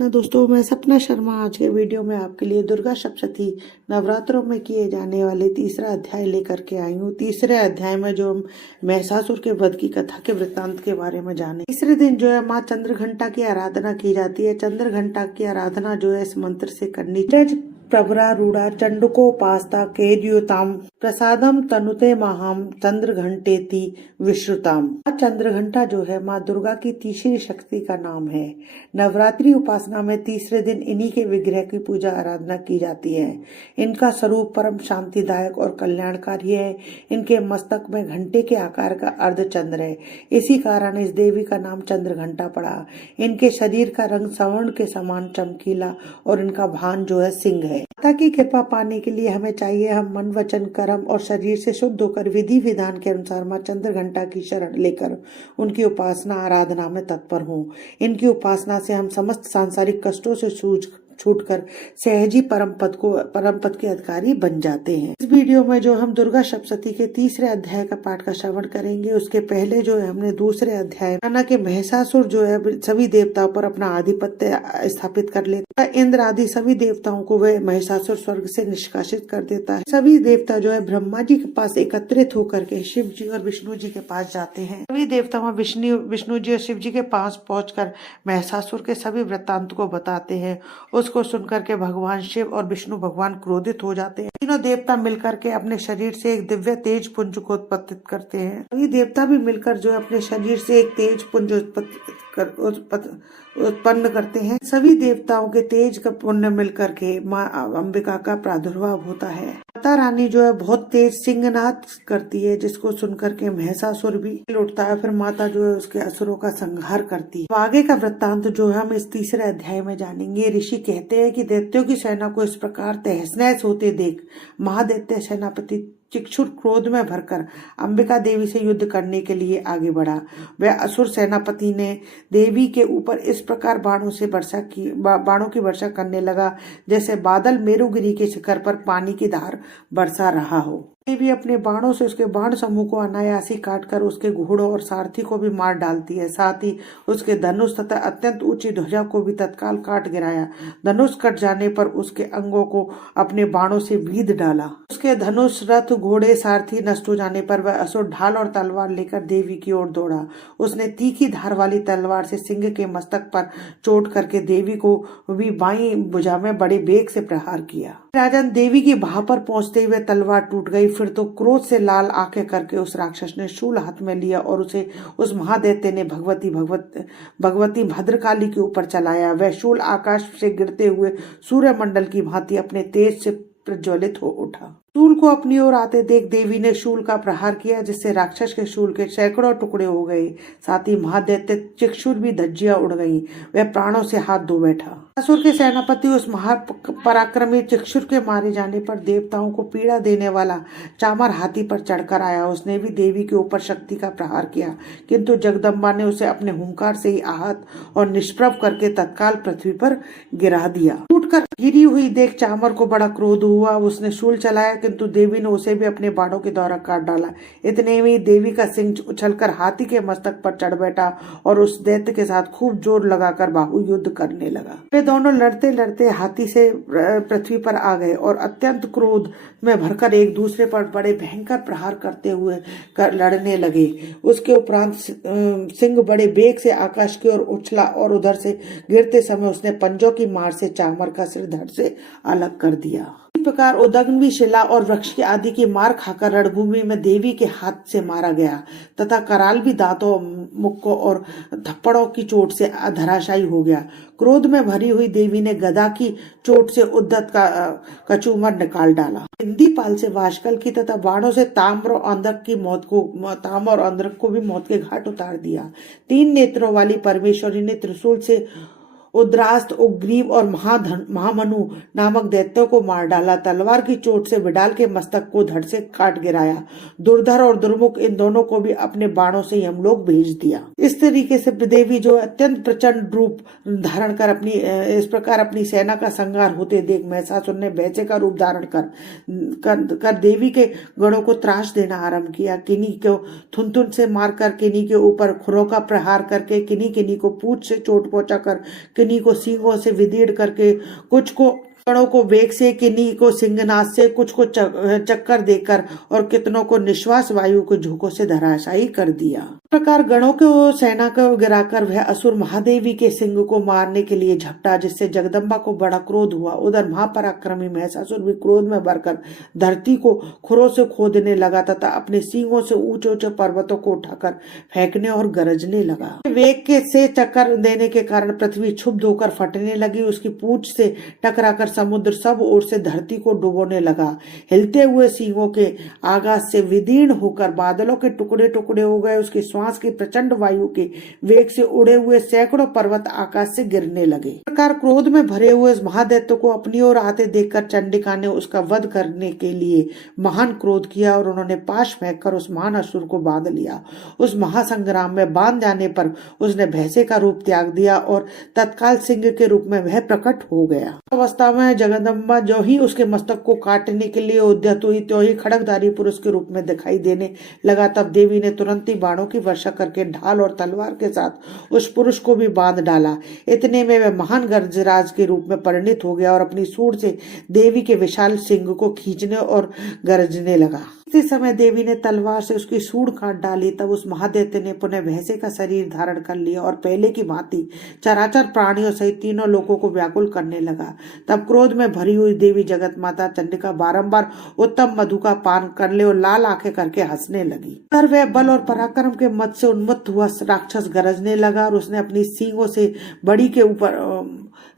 ना दोस्तों, मैं सपना शर्मा आज के वीडियो में आपके लिए दुर्गा सप्तशती नवरात्रों में किए जाने वाले तीसरा अध्याय लेकर के आई हूँ। तीसरे अध्याय में जो हम महिषासुर के वध की कथा के वृत्तांत के बारे में जाने। तीसरे दिन जो है माँ चंद्रघंटा की आराधना की जाती है। चंद्रघंटा की आराधना जो है इस मंत्र से करनी चाहिए। प्रवरा रूढ़ा चंडकोपास्ता केद्युताम प्रसादम तनुते महाम चंद्रघंटेति विश्रुताम। चंद्रघंटा जो है माँ दुर्गा की तीसरी शक्ति का नाम है। नवरात्रि उपासना में तीसरे दिन इन्हीं के विग्रह की पूजा आराधना की जाती है। इनका स्वरूप परम शांतिदायक और कल्याणकारी है। इनके मस्तक में घंटे के आकार का अर्धचंद्र है, इसी कारण इस देवी का नाम चंद्रघंटा पड़ा। इनके शरीर का रंग स्वर्ण के समान चमकीला और इनका भान जो है सिंह है। माता की कृपा पाने के लिए हमें चाहिए हम मन वचन कर्म और शरीर से शुद्ध होकर विधि विधान के अनुसार माँ चंद्रघंटा की शरण लेकर उनकी उपासना आराधना में तत्पर हों। इनकी उपासना से हम समस्त सांसारिक कष्टों से छूटकर सहजी परम पद के अधिकारी बन जाते हैं। इस वीडियो में जो हम दुर्गा सप्तशती के तीसरे अध्याय का पाठ का श्रवण करेंगे, उसके पहले जो है हमने दूसरे अध्याय माना कि महिषासुर जो है सभी देवताओं पर अपना आधिपत्य स्थापित कर लेता है। इंद्र आदि सभी देवताओं को वह महिषासुर स्वर्ग से निष्कासित कर देता है। सभी देवता जो है ब्रह्मा जी के पास एकत्रित होकर के शिव जी और विष्णु जी के पास जाते हैं। सभी देवता विष्णु जी और शिव जी के पास पहुंचकर महिषासुर के सभी वृत्तांत को बताते हैं। उसको सुनकर के भगवान शिव और विष्णु भगवान क्रोधित हो जाते हैं। तीनों देवता मिलकर के अपने शरीर से एक दिव्य तेज पुंज को उत्पत्ति करते हैं। सभी देवता भी मिलकर जो अपने शरीर से एक तेज पुंज उत्पन्न करते हैं। सभी देवताओं के तेज का पुण्य मिलकर के माँ अंबिका का प्रादुर्भाव होता है। माता रानी जो है बहुत तेज सिंहनाद करती है, जिसको सुनकर के महिषासुर भी उठता है। फिर माता जो है उसके असुरों का संहार करती है। आगे का वृत्तांत जो है हम इस तीसरे अध्याय में जानेंगे। ऋषि कहते हैं कि दैत्यों की सेना को इस प्रकार तहस नहस होते देख महादैत्य सेनापति चिक्षुर क्रोध में भरकर अंबिका देवी से युद्ध करने के लिए आगे बढ़ा। वह असुर सेनापति ने देवी के ऊपर इस प्रकार बाणों की वर्षा करने लगा जैसे बादल मेरुगिरी के शिखर पर पानी की धार बरसा रहा हो। देवी अपने बाणों से उसके बाण समूह को अनायासी काटकर उसके घोड़ों और सारथी को भी मार डालती है। साथ ही उसके धनुष तथा अत्यंत ऊंची ध्वजा को भी तत्काल काट गिराया। धनुष कट जाने पर उसके अंगों को अपने बाणों से बीध डाला। उसके धनुष रथ घोड़े सारथी नष्ट हो जाने पर वह असुर ढाल और तलवार लेकर देवी की ओर दौड़ा। उसने तीखी धार वाली तलवार से सिंह के मस्तक पर चोट करके देवी को भी बाईं भुजा में बड़े वेग से प्रहार किया। राजन देवी की बाह पर पहुंचते हुए तलवार टूट गई। फिर तो क्रोध से लाल आंखें करके उस राक्षस ने शूल हाथ में लिया और उसे उस महादैत्य ने भगवती भद्रकाली के ऊपर चलाया। वह शूल आकाश से गिरते हुए सूर्यमंडल की भांति अपने तेज से प्रज्वलित हो उठा। शूल को अपनी ओर आते देख देवी ने शूल का प्रहार किया, जिससे राक्षस के शूल के सैकड़ों टुकड़े हो गए। साथ ही महादैत्य चिक्षुर भी धज्जियां उड़ गईं। वह प्राणों से हाथ धो बैठा। असुर के सेनापति उस महापराक्रमी चिक्षुर के मारे जाने पर देवताओं को पीड़ा देने वाला चामर हाथी पर चढ़कर आया। उसने भी देवी के ऊपर शक्ति का प्रहार किया, किंतु जगदम्बा ने उसे अपने हुंकार से ही आहत और निष्प्रभ करके तत्काल पृथ्वी पर गिरा दिया। टूटकर गिरी हुई देख चामर को बड़ा क्रोध हुआ। उसने शूल चलाया, किंतु देवी ने उसे भी अपने बाणों के द्वारा काट डाला। इतने में देवी का सिंह उछलकर हाथी के मस्तक पर चढ़ बैठा और उस दैत्य के साथ खूब जोर लगाकर बाहु युद्ध करने लगा। वे दोनों लड़ते लड़ते हाथी से पृथ्वी पर आ गए और अत्यंत क्रोध में भरकर एक दूसरे पर बड़े भयंकर प्रहार करते हुए लड़ने लगे। उसके उपरांत सिंह बड़े वेग से आकाश की ओर उछला और उधर से गिरते समय उसने पंजों की मार से चामर का सिर धड़ से अलग कर दिया। इस प्रकार उदग्न भी शिला और वृक्ष के आदि की मार खाकर रणभूमि में देवी के हाथ से मारा गया तथा कराल भी दांतों, मुक्कों और थप्पड़ों की चोट से धराशायी हो गया। क्रोध में भरी हुई देवी ने गदा की चोट से उद्धत का कचूमर निकाल डाला। इंद्रपाल से वाशकल की तथा बाणों से ताम्र और अंधक को भी मौत के घाट उतार दिया। 3 नेत्रों वाली परमेश्वरी ने त्रिशूल से उद्रास्त, उग्रीव और महामनु नामक दैत्यों को मार डाला। तलवार की चोट से विडाल के मस्तक को धड़ से काट गिराया। दुर्धर और दुर्मुख इन दोनों को भी अपने बाणों से यमलोक भेज दिया। इस तरीके से देवी जो अत्यंत प्रचंड रूप धारण कर इस प्रकार अपनी सेना का संहार होते देख महिषासुर ने भैंसे का रूप धारण कर देवी के गणों को त्रास देना आरंभ किया। किन्हीं को थुन से मारकर, किन्हीं के ऊपर खुरों का प्रहार करके, किन्हीं को पूंछ से चोट पहुंचाकर, किन्हीं को सींगों से विदीर्ण करके, कुछ को कणों को वेग से, किन्हीं को सिंहनाद से, कुछ को चक्कर देकर और कितनों को निश्वास वायु के झोंकों से धराशायी कर दिया। इस प्रकार गणों को सेना को गिराकर वह असुर महादेवी के सिंह को मारने के लिए झपटा, जिससे जगदम्बा को बड़ा क्रोध हुआ। उधर महापराक्रमी महिषासुर भी क्रोध में भरकर धरती को खुरों से खोदने लगा तथा अपने सींगों से ऊंचे ऊंचे पर्वतों को उठाकर फेंकने और गरजने लगा। वेग के से चक्कर देने के कारण पृथ्वी क्षुब्ध होकर फटने लगी। उसकी पूंछ से टकराकर समुद्र सब ओर से धरती को डुबोने लगा। हिलते हुए सींगों के आगाज से विदीर्ण होकर बादलों के टुकड़े टुकड़े हो गए। उसके श्वास की प्रचंड वायु के वेग से उड़े हुए सैकड़ों पर्वत आकाश से गिरने लगे। इस प्रकार क्रोध में भरे हुए इस महादैत्य को अपनी ओर आते देखकर चंडिका ने उसका वध करने के लिए महान क्रोध किया और उन्होंने पाश फेंककर उस महान असुर को बांध लिया। उस महासंग्राम में बांध जाने पर उसने भैंसे का रूप त्याग दिया और तत्काल सिंह के रूप में वह प्रकट हो गया। अवस्था में जगदम्बा जो ही उसके मस्तक को काटने के लिए उद्यत हुई, त्यों ही खड़गधारी पुरुष के रूप में दिखाई देने लगा। तब देवी ने तुरंत ही बाणों की वर्षा करके ढाल और तलवार के साथ उस पुरुष को भी बांध डाला। इतने में वह महान गर्जराज के रूप में परिणित हो गया और अपनी सूंड से देवी के विशाल सिंह को खींचने और गरजने लगा। इसी समय देवी ने तलवार से उसकी सूंड काट डाली। तब उस महादैत्य ने पुनः भैंसे का शरीर धारण कर लिया और पहले की भांति चराचर प्राणियों सहित तीनों लोगों को व्याकुल करने लगा। तब क्रोध में भरी हुई देवी जगत माता चंडिका बारंबार उत्तम मधु का पान कर ले और लाल आंखें करके हंसने लगी। पर वह बल और पराक्रम के मद से उन्मत्त हुआ राक्षस गरजने लगा और उसने अपनी सींगों से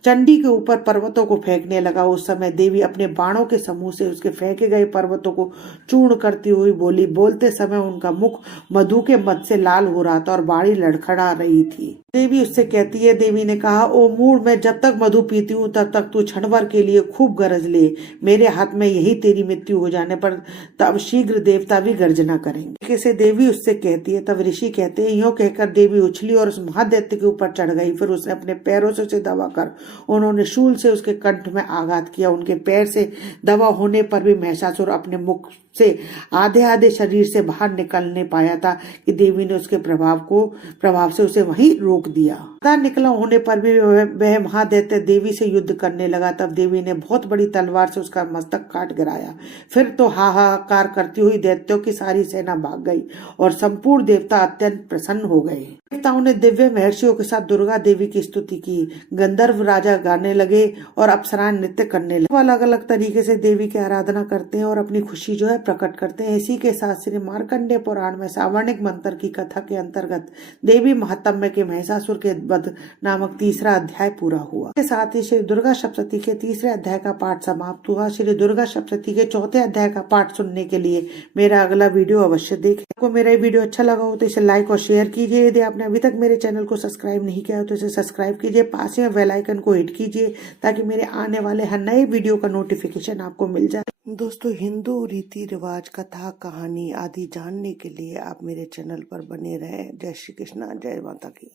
चंडी के ऊपर पर्वतों को फेंकने लगा। उस समय देवी अपने बाणों के समूह से उसके फेंके गए पर्वतों को चूर्ण करती हुई बोली। बोलते समय उनका मुख मधु के मद से लाल हो रहा था और बाणी लड़खड़ा रही थी। देवी उससे कहती है, देवी ने कहा, ओ मूढ़, मैं जब तक मधु पीती हूँ तब तक तू क्षण भर के लिए खूब गरज ले। मेरे हाथ में यही तेरी मृत्यु हो जाने पर तब शीघ्र देवता भी गर्जना करेंगे। कैसे देवी उससे कहती है। तब ऋषि कहते हैं, यूं कहकर देवी उछली और उस महादैत्य के ऊपर चढ़ गई। फिर उसने अपने पैरों से उसे दबाकर उन्होंने शूल से उसके कंठ में आघात किया। उनके पैर से दबा होने पर भी महिषासुर अपने मुख से आधे आधे शरीर से बाहर निकल नहीं पाया था कि देवी ने उसके प्रभाव से उसे वहीं रोक दिया। बाहर निकला होने पर भी वह महादैत्य देवी से युद्ध करने लगा। तब देवी ने बहुत बड़ी तलवार से उसका मस्तक काट गिराया। फिर तो हाहाकार करती हुई दैत्यों की सारी सेना भाग गई और संपूर्ण देवता अत्यंत प्रसन्न हो गए। देवताओं ने दिव्य महर्षियों के साथ दुर्गा देवी की स्तुति की। गंधर्व राजा गाने लगे और अप्सराएं नृत्य करने लगे। अलग अलग तरीके से देवी की आराधना करते हैं और अपनी खुशी जो है प्रकट करते हैं। इसी के साथ श्री मार्कंडेय पुराण में सावर्णिक मंत्र की कथा के अंतर्गत देवी महात्म्य के महिषासुर के वध नामक तीसरा अध्याय पूरा हुआ। इसके साथ ही श्री दुर्गा सप्तशती के तीसरे अध्याय का पाठ समाप्त हुआ। श्री दुर्गा सप्तशती के चौथे अध्याय का पाठ सुनने के लिए मेरा अगला वीडियो अवश्य देखें। आपको मेरा ये वीडियो अच्छा लगा हो तो इसे लाइक और शेयर कीजिए। यदि आपने अभी तक मेरे चैनल को सब्सक्राइब नहीं किया हो तो इसे सब्सक्राइब कीजिए। पास में बेल आइकन को हिट कीजिए ताकि मेरे आने वाले हर नए वीडियो का नोटिफिकेशन आपको मिल जाए। दोस्तों, हिंदू रीति रिवाज, कथा, कहानी आदि जानने के लिए आप मेरे चैनल पर बने रहें। जय श्री कृष्णा, जय माता की।